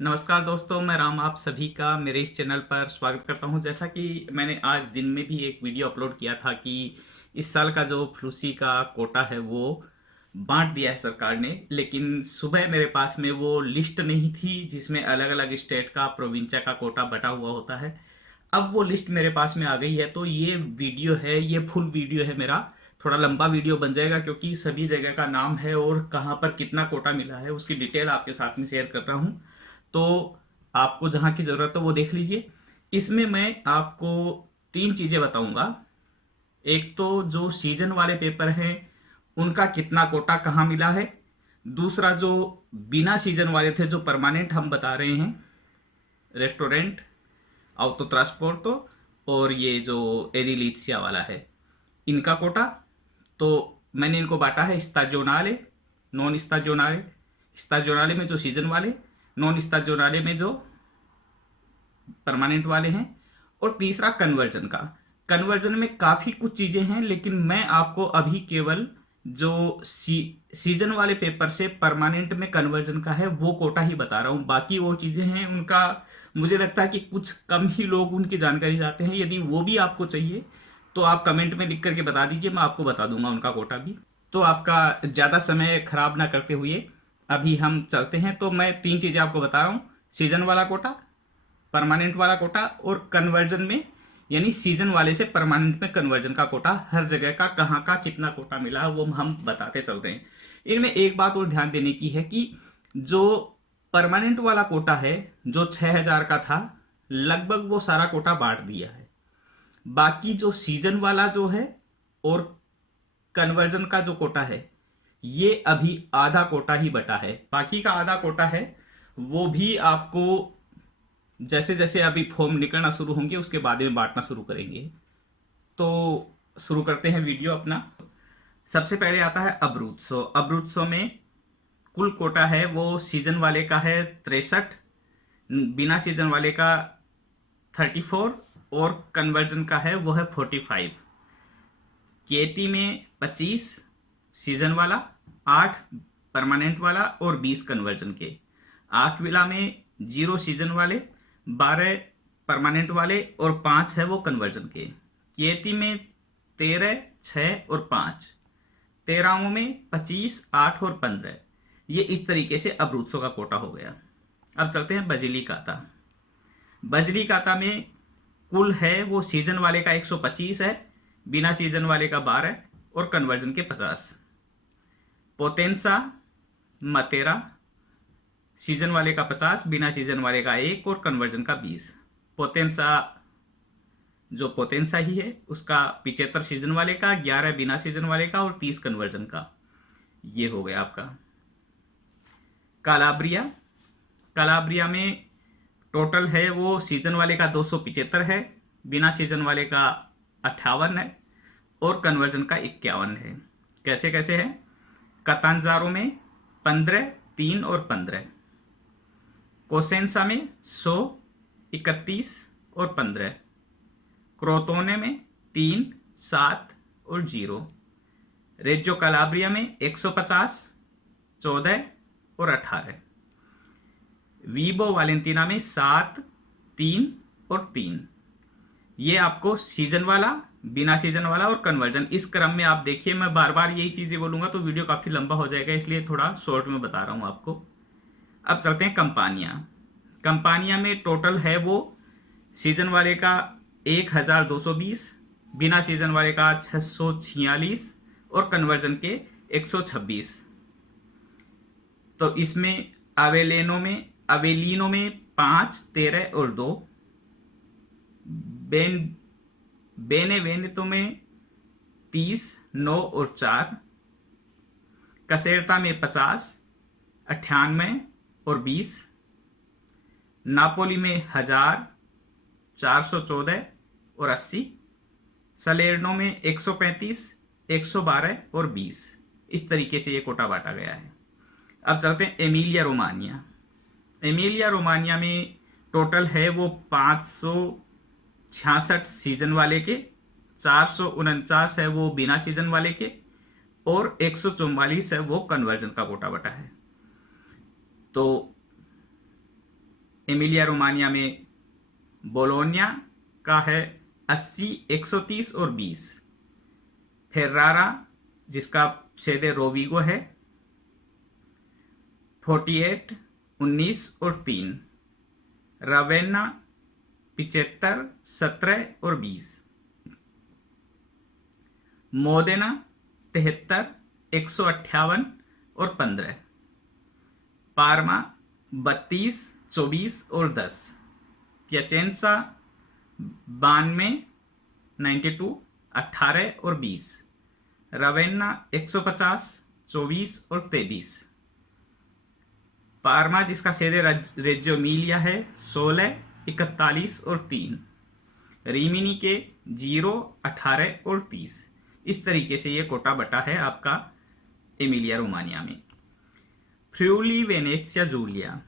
नमस्कार दोस्तों, मैं राम आप सभी का मेरे इस चैनल पर स्वागत करता हूं। जैसा कि मैंने आज दिन में भी एक वीडियो अपलोड किया था कि इस साल का जो फ्लूसी का कोटा है वो बांट दिया है सरकार ने, लेकिन सुबह मेरे पास में वो लिस्ट नहीं थी जिसमें अलग अलग स्टेट का प्रोविंशिया का कोटा बटा हुआ होता है। अब वो लिस्ट मेरे पास में आ गई है, तो ये वीडियो है, ये फुल वीडियो है मेरा। थोड़ा लंबा वीडियो बन जाएगा क्योंकि सभी जगह का नाम है और कहाँ पर कितना कोटा मिला है उसकी डिटेल आपके साथ में शेयर कर रहा हूँ। तो आपको जहां की जरूरत है वो देख लीजिए। इसमें मैं आपको तीन चीजें बताऊंगा। एक तो जो सीजन वाले पेपर हैं उनका कितना कोटा कहाँ मिला है। दूसरा जो बिना सीजन वाले थे, जो परमानेंट हम बता रहे हैं, रेस्टोरेंट, ऑटो ट्रांसपोर्टो और ये जो एडिलिथिया वाला है, इनका कोटा। तो मैंने इनको बांटा है स्ताजोनाले, नॉन स्ताजोनाले। स्ताजोनाले में जो सीजन वाले, नॉन स्ताजोनाले में जो परमानेंट वाले हैं। और तीसरा कन्वर्जन का। कन्वर्जन में काफ़ी कुछ चीज़ें हैं, लेकिन मैं आपको अभी केवल जो सीजन वाले पेपर से परमानेंट में कन्वर्जन का है वो कोटा ही बता रहा हूँ। बाकी वो चीज़ें हैं उनका मुझे लगता है कि कुछ कम ही लोग उनकी जानकारी चाहते हैं। यदि वो भी आपको चाहिए तो आप कमेंट में लिख करके बता दीजिए, मैं आपको बता दूंगा उनका कोटा भी। तो आपका ज़्यादा समय खराब ना करते हुए अभी हम चलते हैं। तो मैं तीन चीज़ें आपको बता रहा हूँ: सीजन वाला कोटा, परमानेंट वाला कोटा और कन्वर्जन में, यानी सीजन वाले से परमानेंट में कन्वर्जन का कोटा, हर जगह का कहाँ का कितना कोटा मिला वो हम बताते चल रहे हैं। इनमें एक बात और ध्यान देने की है कि जो परमानेंट वाला कोटा है, जो 6,000 का था, लगभग वो सारा कोटा बांट दिया है। बाकी जो सीजन वाला जो है और कन्वर्जन का जो कोटा है, ये अभी आधा कोटा ही बटा है। बाकी का आधा कोटा है वो भी आपको जैसे जैसे अभी फॉर्म निकलना शुरू होंगे उसके बाद में बांटना शुरू करेंगे। तो शुरू करते हैं वीडियो अपना। सबसे पहले आता है अब्रूत्सो। अब्रूत्सो में कुल कोटा है वो सीजन वाले का है 63, बिना सीजन वाले का 34 और कन्वर्जन का है वो है 45। केटी में 25 सीजन वाला, 8 परमानेंट वाला और 20 कन्वर्जन के। आठविला में 0 सीजन वाले, 12 परमानेंट वाले और 5 है वो कन्वर्जन के। केटी में 13, 6 और 5। 13 में 25, 8 और 15। ये इस तरीके से अब्रूत्सो का कोटा हो गया। अब चलते हैं बजली काता। बजली काता में कुल है वो सीजन वाले का 125 है, बिना सीजन वाले का 12 और कन्वर्जन के 50। पोतेंसा मतेरा, सीजन वाले का 50, बिना सीजन वाले का 1 और कन्वर्जन का 20। पोतेंसा जो पोतेंसा ही है उसका 75 सीजन वाले का, 11 बिना सीजन वाले का और 30 कन्वर्जन का। ये हो गया आपका। कालाब्रिया। कालाब्रिया में टोटल है वो सीजन वाले का 275 है, बिना सीजन वाले का 58 है और कन्वर्जन का 51 है। कैसे कैसे है? कतांजारो में 15, 3 और 15। कोसेंसा में 100, 31 और 15। क्रोतोने में 3, 7 और 0। रेज्जो कैलाब्रिया में 150, 14 और 18। वीबो वालेंटीना में 7, 3 और 3। ये आपको सीजन वाला, बिना सीजन वाला और कन्वर्जन, इस क्रम में आप देखिए। मैं बार बार यही चीज़ें बोलूँगा तो वीडियो काफ़ी लंबा हो जाएगा, इसलिए थोड़ा शॉर्ट में बता रहा हूँ आपको। अब चलते हैं कंपानिया। कंपानिया में टोटल है वो सीजन वाले का 1220, बिना सीजन वाले का 646 और कन्वर्जन के 126। तो इसमें अवेलिनो में 5, 13 और 2। बेनेवेनेतो में 30, 9 और 4। कसेरता में 50, 98 और 20। नापोली में 1000, 414 और 80। सलेर्नो में 135, 112 और 20। इस तरीके से ये कोटा बांटा गया है। अब चलते हैं एमिलिया रोमानिया। एमिलिया रोमानिया में टोटल है वो 566 सीजन वाले के, 449 है वो बिना सीजन वाले के और 144 है वो कन्वर्जन का कोटा बटा है। तो एमिलिया रोमानिया में बोलोनिया का है 80, 130 और 20। फेर्रारा जिसका सेदे रोविगो है 48, 19 और 3। रावेन्ना 75, 17 और 20। मोदेना 73, 158 और 15। पार्मा 32, 24 और 10। पियाचेंसा 92, 92, 18 और 20। रावेन्ना 150, 24 और 23। पार्मा जिसका सेदे रेज्जो मीलिया है 16, 41 और 3। रीमिनी के 0, 18 और 30। इस तरीके से ये कोटा बटा है आपका एमिलिया रोमानिया में। फ्रिउली वेनेत्सिया जूलिया,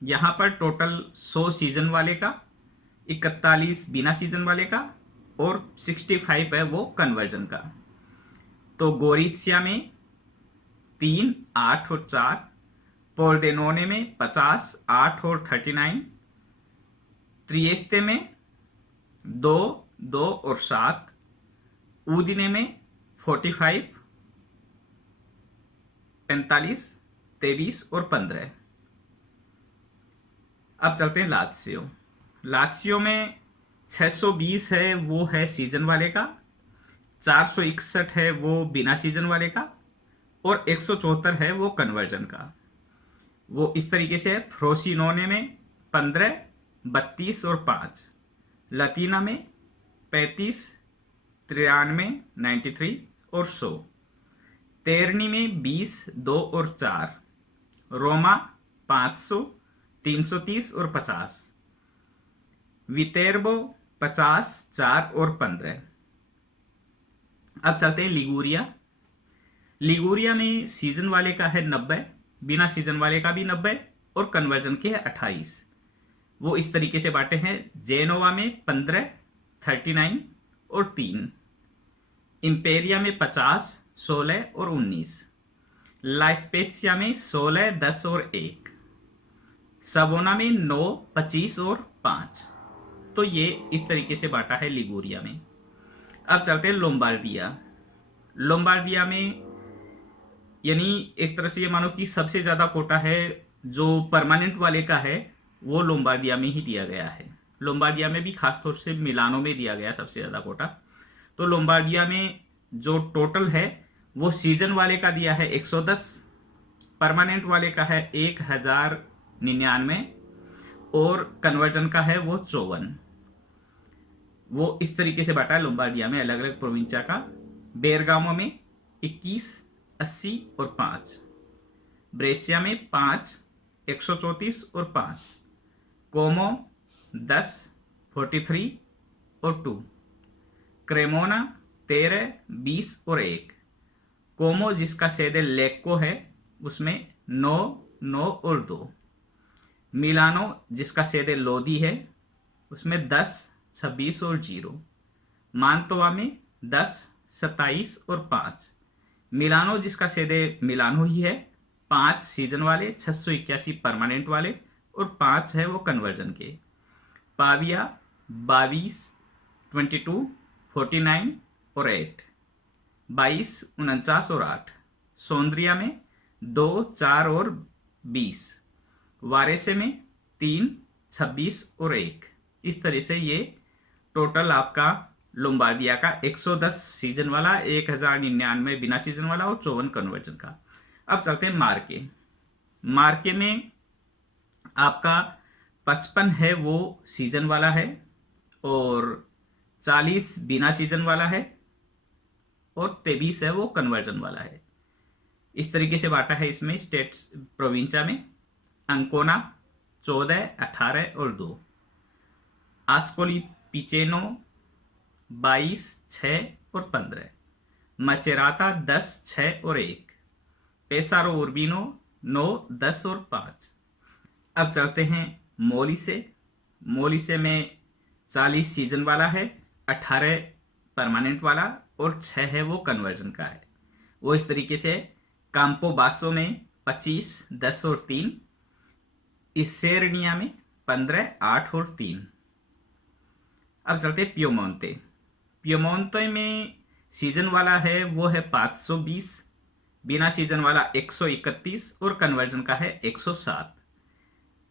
यहाँ पर टोटल 100 सीजन वाले का, 41 बिना सीजन वाले का और 65 है वो कन्वर्जन का। तो गोरित्सिया में 3, 8 और 4। पोर्डेनोने में 50, 8 और 39। त्रिएस्ते में 2, 2 और 7। उदिने में 45, 45, 23 और 15। अब चलते हैं लात्सियो। लात्सियो में 620 है वो है सीजन वाले का, 461 है वो बिना सीजन वाले का और 174 है वो कन्वर्जन का। वो इस तरीके से है। फ्रोसिनोने में 15, 32 और 5। लतीना में 35, 93, 93 और 100। तेरनी में 20, 2 और 4। रोमा 500, 330 और 50। वितेर्बो 50, 4 और 15। अब चलते हैं लिगुरिया। लिगुरिया में सीजन वाले का है 90, बिना सीजन वाले का भी 90 और कन्वर्जन के है 28। वो इस तरीके से बांटे हैं। जेनोवा में 15, 39 और 3। इंपेरिया में 50, 16 और 19। लाइस्पेसिया में 16, 10 और 1। सबोना में 9, 25 और 5। तो ये इस तरीके से बांटा है लिगुरिया में। अब चलते हैं लोम्बार्डिया। लोम्बार्डिया में यानी एक तरह से ये मानो कि सबसे ज़्यादा कोटा है जो परमानेंट वाले का है वो लोम्बार्डिया में ही दिया गया है। लोम्बार्डिया में भी खासतौर से मिलानो में दिया गया सबसे ज़्यादा कोटा। तो लोम्बार्डिया में जो टोटल है वो सीजन वाले का दिया है 110, परमानेंट वाले का है 1099 और कन्वर्जन का है वो 54। वो इस तरीके से बांटा है लोम्बार्डिया में अलग अलग प्रोविंचा का। बेरगामो में 21, 80 और 5। ब्रेसिया में 5, 134 और 5। कोमो 10, 43 और 2। क्रेमोना 13, 20 और 1। कोमो जिसका सेदे लेक्को है उसमें 9, 9 और 2। मिलानो जिसका सेदे लोदी है उसमें 10, 26 और 0। मांतोवा में 10, 27 और 5। मिलानो जिसका सेदे मिलानो ही है 5 सीजन वाले, 681 परमानेंट वाले और 5 है वो कन्वर्जन के। पाविया 22, 22, 49 और 8। 22, 49 और 8। सोंद्रिया में 2, 4 और 20। वारेसे में 3, 26 और 1। इस तरह से ये टोटल आपका लोम्बार्डिया का 110 सीजन वाला, 1099 बिना सीजन वाला और 54 कन्वर्जन का। अब चलते हैं मार्के। मार्के में आपका 55 है वो सीजन वाला है और 40 बिना सीजन वाला है और 23 है वो कन्वर्जन वाला है। इस तरीके से बांटा है इसमें स्टेट्स प्रोविंचा में। अंकोना 14, 18 और 2। आस्कोली पिचेनो 22, 6 और 15। मचेराता 10, 6 और 1। पेसारो उर्बिनो 9, 10 और 5। अब चलते हैं मोलिसे। मोलिसे में 40 सीजन वाला है, 18 परमानेंट वाला और 6 है वो कन्वर्जन का है। वो इस तरीके से काम्पो बासो में 25, 10 और 3। इसेरनिया में 15, 8 और 3। अब चलते पियमोंते। पियमोंते में सीजन वाला है वो है 520, बिना सीजन वाला 131 और कन्वर्जन का है 107।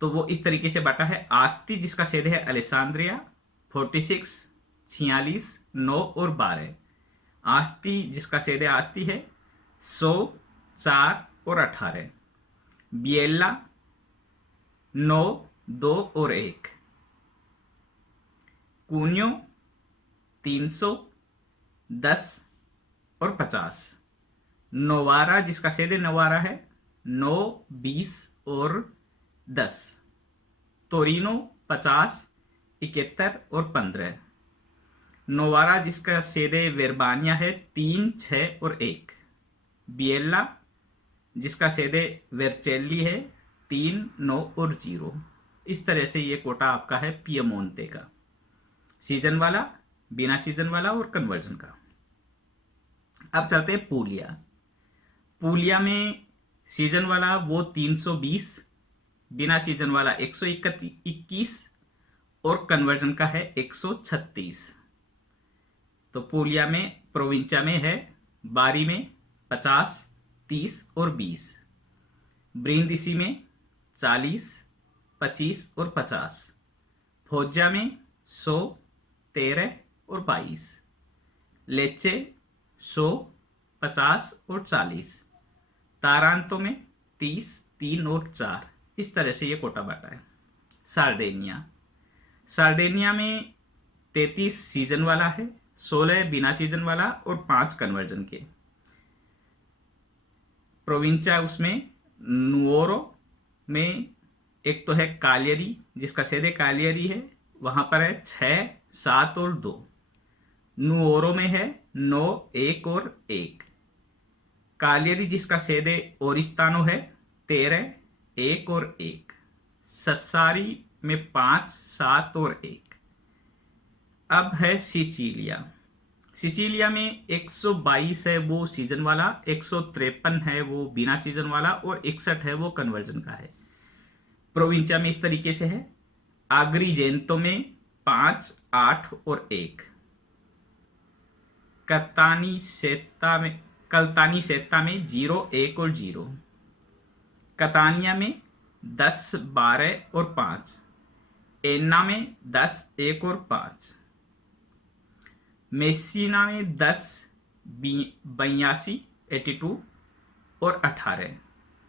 तो वो इस तरीके से बांटा है। आस्ती जिसका शेद है अलेसांद्रिया 46, 46, 9 और 12। आस्ती जिसका शेद है आस्ती है 100, 4 और 18। बिएल्ला 9, 2 और 1। कून्यो 300, 10 और 50। नोवारा जिसका शेद नवारा है 9, 20 और 10। तोरिनो 50, 71 और 15। नोवारा जिसका शेदे वेरबानिया है 3, 6 और 1। बिएल्ला जिसका शेदे वेरचेल्ली है 3, 9 और 0। इस तरह से ये कोटा आपका है पियमोंते का, सीजन वाला, बिना सीजन वाला और कन्वर्जन का। अब चलते हैं पूलिया। पूलिया में सीजन वाला वो 320, बिना सीजन वाला 121 और कन्वर्जन का है 136। तो पूलिया में प्रोविंचा में है बारी में 50, 30 और 20। ब्रिंदिसी में 40, 25 और 50। फोज्जा में 100, 13 और 22। लेचे 100, 50 और 40। तारांतो में 30, 3 और 4। इस तरह से ये कोटा बांटा है। सार्डेनिया। सार्डेनिया में 33 सीजन वाला है, 16 बिना सीजन वाला और 5 कन्वर्जन के। प्रोविंचा उसमें नुओरो में एक तो है कालियरी जिसका शेदे कालियरी है, वहां पर है 6, 7 और 2। नुओरो में है 9, 1 और 1। कालियरी जिसका शेदे ओरिस्तानो है 13, 1 और 1। सस्सारी में 5, 7 और 1। अब है सिचिलिया। सिचिलिया में 122 है वो सीजन वाला, 153 है वो बिना सीजन वाला और 61 है वो कन्वर्जन का है। प्रोविंचा में इस तरीके से है। आग्रीजेंतो में 5, 8 और 1। कल्तानी सेत्ता में 0, 1 और 0। कतानिया में 10, 12 और 5। एन्ना में 10, 1 और 5। मेसिना में 10, 82, 82 और 18।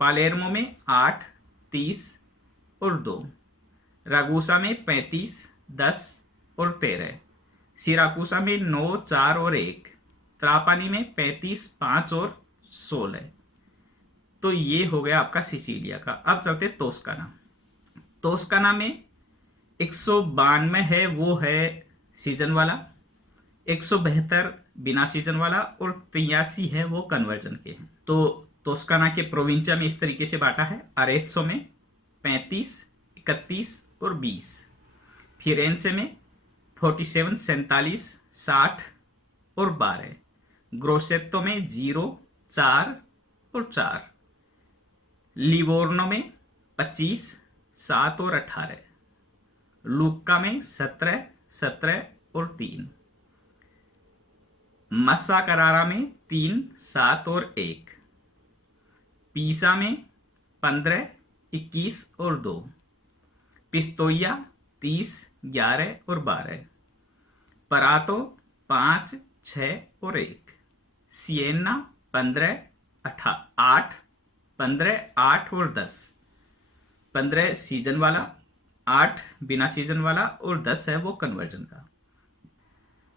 पालेर्मो में 8, 30 और 2। रागूसा में 35, 10 और 13। सिराकूसा में 9, 4 और 1। त्रापानी में 35, 5 और 16। तो ये हो गया आपका सिचिलिया का। अब चलते तोस्काना। तोस्काना में 192 है वो है सीजन वाला, 172 बिना सीजन वाला और 83 है वो कन्वर्जन के। तो तोस्काना के प्रोविंचा में इस तरीके से बांटा है। अरेत्सो में 35, 31 और 20। फिरेंसे में 47, 47, 60 और 12। ग्रोसेतो में 0, 4 और 4। लिवोर्नो में 25, 7 और 18। लुक्का में 17, 17 और 3। मस्सा करारा में 3, 7 और 1। पीसा में 15, 21 और 2। पिस्तोया 30, 11 और 12। परातो 5, 6 और 1। सिएना 15, 8, 15, 8 और 10। 15 सीजन वाला, 8 बिना सीजन वाला और 10 है वो कन्वर्जन का।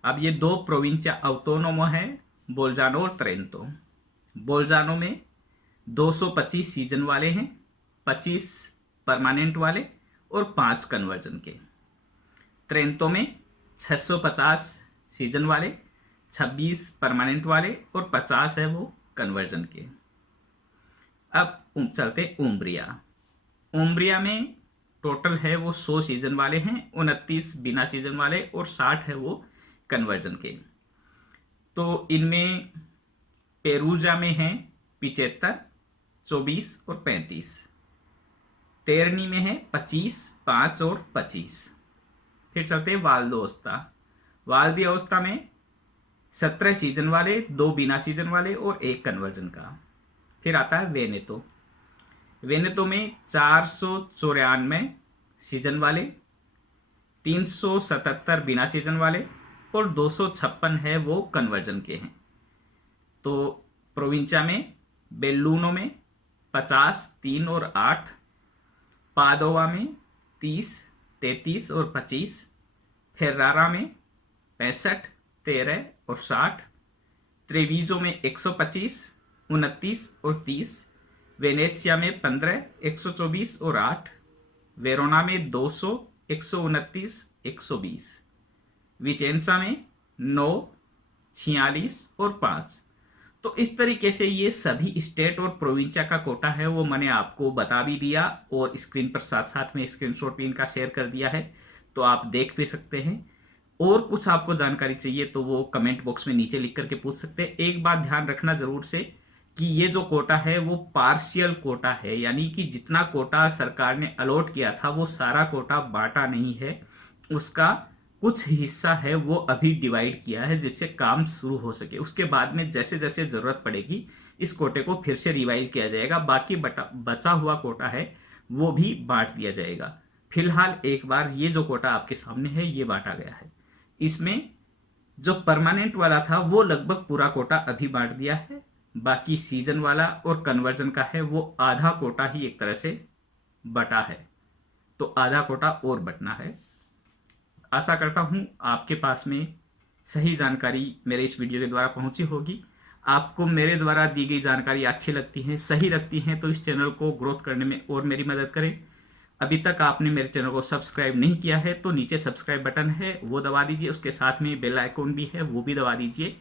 अब ये दो प्रोविंचा ऑटोनोमो है, बोल्जानो और ट्रेंतो। बोल्जानो में 225 सीजन वाले हैं, 25 परमानेंट वाले और 5 कन्वर्जन के। ट्रेंतो में 650 सीजन वाले, 26 परमानेंट वाले और 50 है वो कन्वर्जन के। अब चलते उम्ब्रिया। उम्ब्रिया में टोटल है वो 100 सीजन वाले हैं, 29 बिना सीजन वाले और 60 है वो कन्वर्जन के। तो इनमें पेरूजा में है 75, 24 और 35। 13वीं में है 25, 5 और 25। फिर चलते हैं वाल्दो अवस्था। वाल्दी अवस्था में 17 सीजन वाले, 2 बिना सीजन वाले और 1 कन्वर्जन का। फिर आता है वेनेतो। वेनेतो में 494 सीजन वाले, 377 बिना सीजन वाले और 256 है वो कन्वर्जन के हैं। तो प्रोविंचा में बेल्लूनो में 50, 3 और 8, पादोवा में 30, 33 और 25, फेर्रारा में 65, 13 और 60, त्रेविजो में 125, 29 और 30, वेनेशिया में 15, 124 और 8, वेरोना में 200, 129, 120, विचेंसा में 9, 46 और 5। तो इस तरीके से ये सभी स्टेट और प्रोविंसिया का कोटा है वो मैंने आपको बता भी दिया और स्क्रीन पर साथ साथ में स्क्रीनशॉट भी इनका शेयर कर दिया है, तो आप देख भी सकते हैं। और कुछ आपको जानकारी चाहिए तो वो कमेंट बॉक्स में नीचे लिख करके पूछ सकते हैं। एक बात ध्यान रखना जरूर से कि ये जो कोटा है वो पार्शियल कोटा है, यानी कि जितना कोटा सरकार ने अलॉट किया था वो सारा कोटा बांटा नहीं है, उसका कुछ हिस्सा है वो अभी डिवाइड किया है जिससे काम शुरू हो सके। उसके बाद में जैसे जैसे जरूरत पड़ेगी इस कोटे को फिर से रिवाइज किया जाएगा, बाकी बचा हुआ कोटा है वो भी बांट दिया जाएगा। फिलहाल एक बार ये जो कोटा आपके सामने है ये बांटा गया है। इसमें जो परमानेंट वाला था वो लगभग पूरा कोटा अभी बांट दिया है, बाकी सीजन वाला और कन्वर्जन का है वो आधा कोटा ही एक तरह से बटा है, तो आधा कोटा और बटना है। आशा करता हूं आपके पास में सही जानकारी मेरे इस वीडियो के द्वारा पहुंची होगी। आपको मेरे द्वारा दी गई जानकारी अच्छी लगती है, सही लगती है तो इस चैनल को ग्रोथ करने में और मेरी मदद करें। अभी तक आपने मेरे चैनल को सब्सक्राइब नहीं किया है तो नीचे सब्सक्राइब बटन है वो दबा दीजिए, उसके साथ में बेल आइकॉन भी है वो भी दबा दीजिए,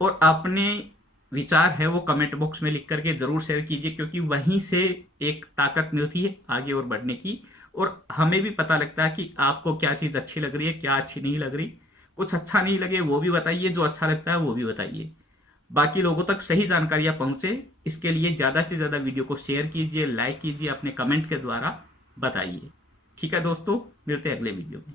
और अपने विचार है वो कमेंट बॉक्स में लिख करके ज़रूर शेयर कीजिए, क्योंकि वहीं से एक ताकत मिलती है आगे और बढ़ने की, और हमें भी पता लगता है कि आपको क्या चीज़ अच्छी लग रही है, क्या अच्छी नहीं लग रही। कुछ अच्छा नहीं लगे वो भी बताइए, जो अच्छा लगता है वो भी बताइए, बाकी लोगों तक सही जानकारियाँ पहुँचे इसके लिए ज़्यादा से ज़्यादा वीडियो को शेयर कीजिए, लाइक कीजिए, अपने कमेंट के द्वारा बताइए। ठीक है दोस्तों, मिलते हैं अगले वीडियो में।